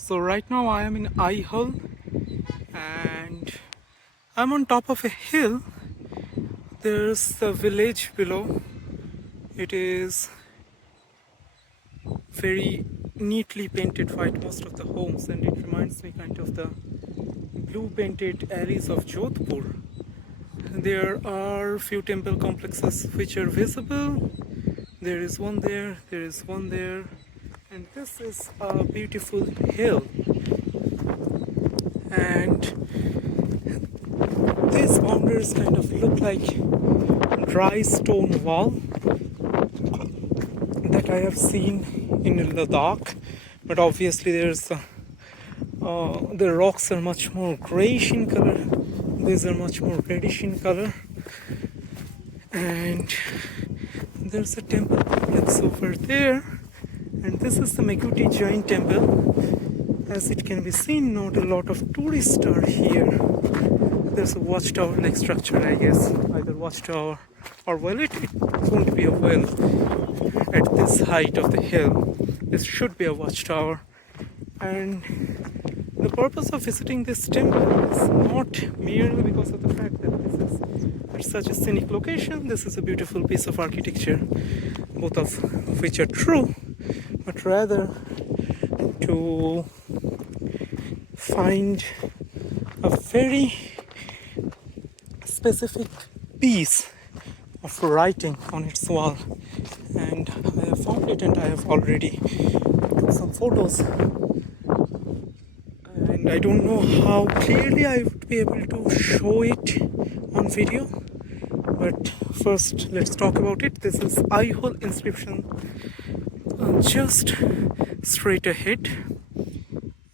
So right now I am in Aihole and I'm on top of a hill. There's the village below. It is very neatly painted white, most of the homes, and it reminds me kind of the blue painted alleys of Jodhpur. There are few temple complexes which are visible. There is one there, there is one there, and this is a beautiful hill. And these boundaries kind of look like dry stone wall that I have seen in Ladakh, but obviously the rocks are much more grayish in color. These are much more reddish in color, and there's a temple complex over there, and this is the Mekuti Jain temple. As it can be seen, not a lot of tourists are here. There's a watchtower-like structure, I guess, either watchtower or well, it won't be a well at this height of the hill. This should be a watchtower, and the purpose of visiting this temple is not merely because of the fact that this is at such a scenic location. This is a beautiful piece of architecture, both of which are true, but rather to find a very specific piece of writing on its wall, and I have found it and I have already took some photos, and I don't know how clearly I would be able to show it on video, but first let's talk about it. This is Aihole inscription, just straight ahead,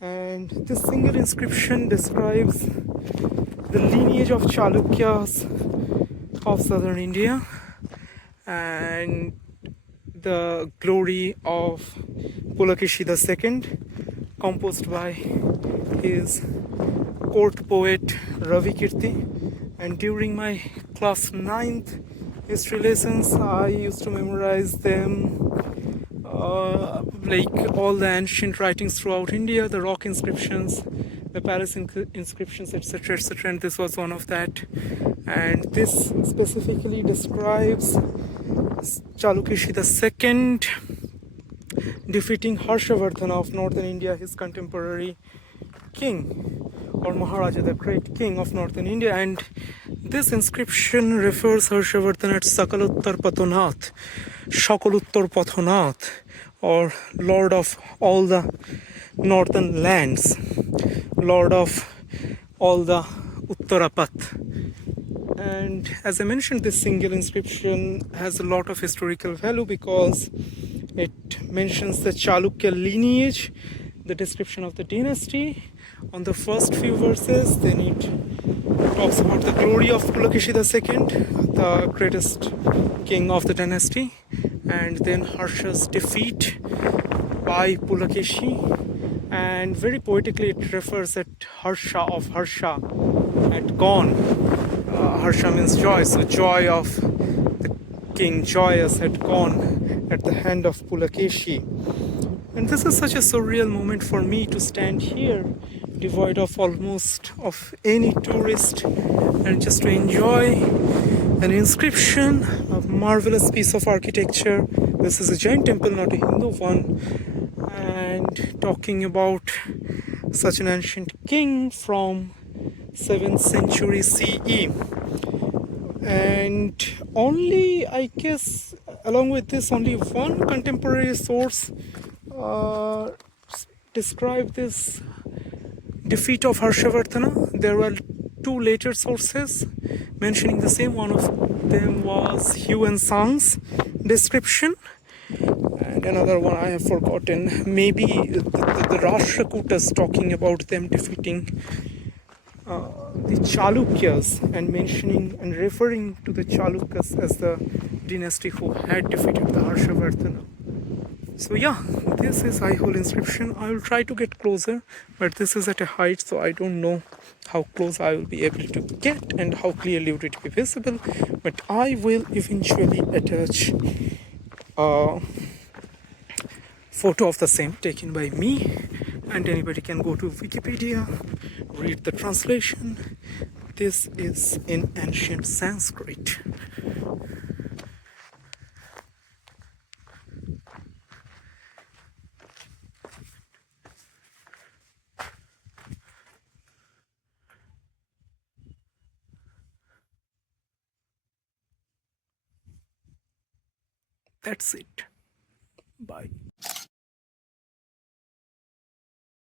and this single inscription describes the lineage of Chalukyas of southern India and the glory of Pulakeshi II, composed by his court poet Ravi Kirti. And during my class 9th history lessons, I used to memorize them, like all the ancient writings throughout India, the rock inscriptions, the palace inscriptions, etc., etc., and this was one of that. And this specifically describes Chalukeshi II defeating Harshavardhana of northern India, his contemporary king, or Maharaja, the great king of northern India. And this inscription refers Harshavardhana as Sakaluttar Patonath, Shakaluttar Pathonath, or Lord of all the northern lands, Lord of all the Uttarapat. And as I mentioned, this single inscription has a lot of historical value because it mentions the Chalukya lineage, the description of the dynasty on the first few verses. Then it talks about the glory of Pulakeshi II, the greatest king of the dynasty, and then Harsha's defeat by Pulakeshi. And very poetically it refers that Harsha of Harsha had gone. Harsha means joy, so joy of the king Joyous had gone at the hand of Pulakeshi. And this is such a surreal moment for me to stand here, devoid of almost of any tourist, and just to enjoy an inscription, a marvelous piece of architecture. This is a Jain temple, not a Hindu one, and talking about such an ancient king from 7th century CE. And only, I guess, along with this, only one contemporary source described this defeat of Harshavardhana. There were two later sources mentioning the same. One of them was Huan Sang's description, and another one I have forgotten. Maybe the Rashtrakutas talking about them defeating the Chalukyas and mentioning and referring to the Chalukyas as the dynasty who had defeated the Harshavardhana. So yeah, this is Aihole inscription. I will try to get closer, but this is at a height, so I don't know how close I will be able to get and how clearly would it be visible. But I will eventually attach a photo of the same taken by me and anybody can go to Wikipedia, read the translation. This is in ancient Sanskrit. That's it. Bye.